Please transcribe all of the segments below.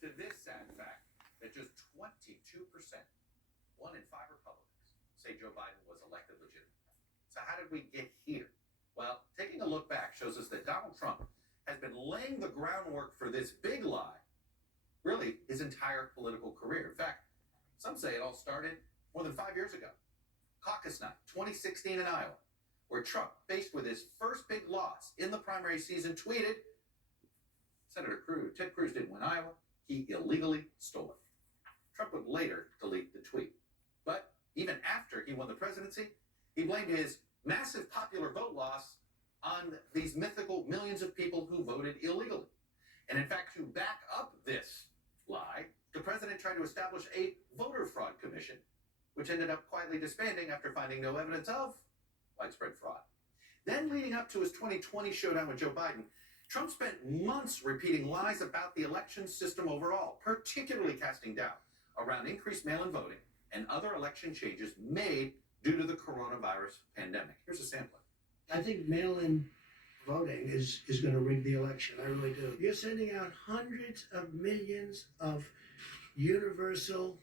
to this sad fact that just 22%, 1 in 5 Republicans, say Joe Biden was elected legitimately. So how did we get here? Well, taking a look back shows us that Donald Trump has been laying the groundwork for this big lie really his entire political career. In fact, some say it all started more than 5 years ago. Caucus night, 2016 in Iowa, where Trump, faced with his first big loss in the primary season, tweeted, Ted Cruz didn't win Iowa, he illegally stole it. Trump would later delete the tweet. But even after he won the presidency, he blamed his massive popular vote loss on these mythical millions of people who voted illegally. And in fact, to back up this lie, the president tried to establish a voter fraud commission, which ended up quietly disbanding after finding no evidence of widespread fraud. Then, leading up to his 2020 showdown with Joe Biden, Trump spent months repeating lies about the election system overall, particularly casting doubt around increased mail-in voting and other election changes made due to the coronavirus pandemic. Here's a sampling. I think mail-in voting is going to rig the election. I really do. You're sending out hundreds of millions of universal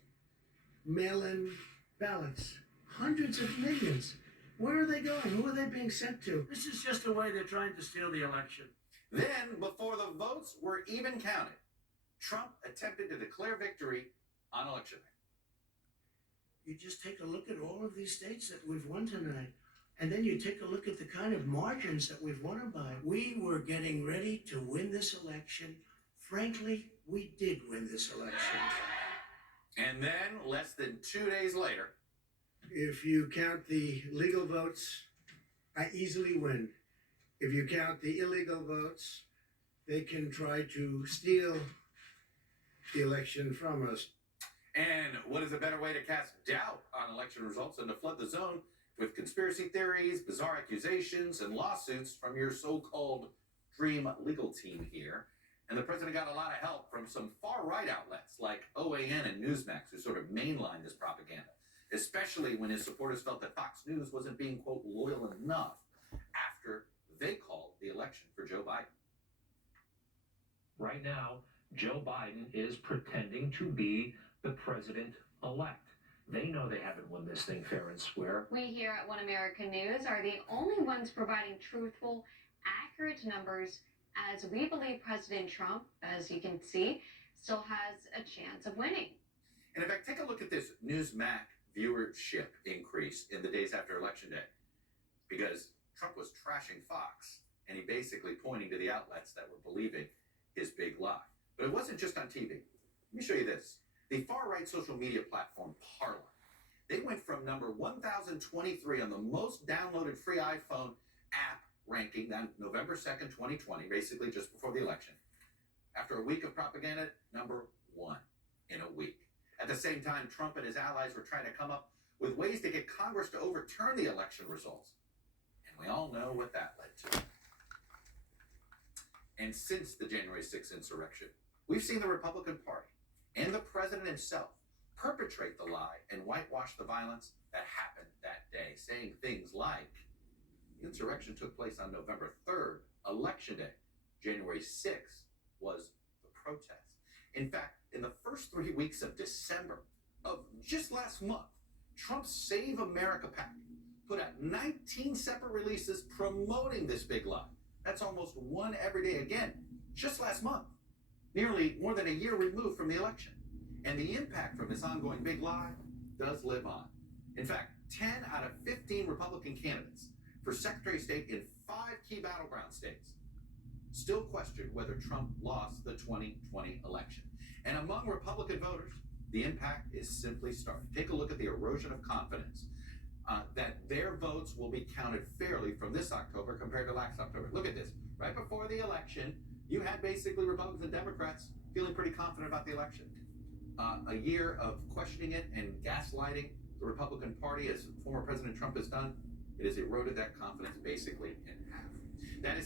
mail-in ballots. Hundreds of millions. Where are they going? Who are they being sent to? This is just a way they're trying to steal the election. Then, before the votes were even counted, Trump attempted to declare victory on election day. You just take a look at all of these states that we've won tonight, and then you take a look at the kind of margins that we've won them by. We were getting ready to win this election. Frankly, we did win this election. And then, less than 2 days later, if you count the legal votes, I easily win. If you count the illegal votes, they can try to steal the election from us. And what is a better way to cast doubt on election results than to flood the zone with conspiracy theories, bizarre accusations, and lawsuits from your so-called dream legal team here? And the president got a lot of help from some far-right outlets like OAN and Newsmax, who sort of mainlined this propaganda, especially when his supporters felt that Fox News wasn't being, quote, loyal enough after they called the election for Joe Biden. Right now, Joe Biden is pretending to be the president-elect. They know they haven't won this thing fair and square. We here at One American News are the only ones providing truthful, accurate numbers, as we believe President Trump, as you can see, still has a chance of winning. And in fact, take a look at this Newsmax viewership increase in the days after Election Day, because Trump was trashing Fox, and he basically pointing to the outlets that were believing his big lie. But it wasn't just on TV. Let me show you this. The far-right social media platform Parler, they went from number 1,023 on the most downloaded free iPhone app ranking on November 2nd, 2020, basically just before the election. After a week of propaganda, number 1 in a week. At the same time, Trump and his allies were trying to come up with ways to get Congress to overturn the election results. And we all know what that led to. And since the January 6th insurrection, we've seen the Republican Party and the president himself perpetrate the lie and whitewash the violence that happened that day, saying things like, the insurrection took place on November 3rd, Election Day. January 6th was the protest. In fact, in the first 3 weeks of December of just last month, Trump's Save America PAC put out 19 separate releases promoting this big lie. That's almost one every day again, just last month, nearly more than a year removed from the election. And the impact from this ongoing big lie does live on. In fact, 10 out of 15 Republican candidates for Secretary of State in 5 key battleground states still question whether Trump lost the 2020 election. And among Republican voters, the impact is simply starting. Take a look at the erosion of confidence that their votes will be counted fairly from this October compared to last October. Look at this. Right before the election, you had basically Republicans and Democrats feeling pretty confident about the election. A year of questioning it and gaslighting the Republican Party, as former President Trump has done, it has eroded that confidence basically in half. That is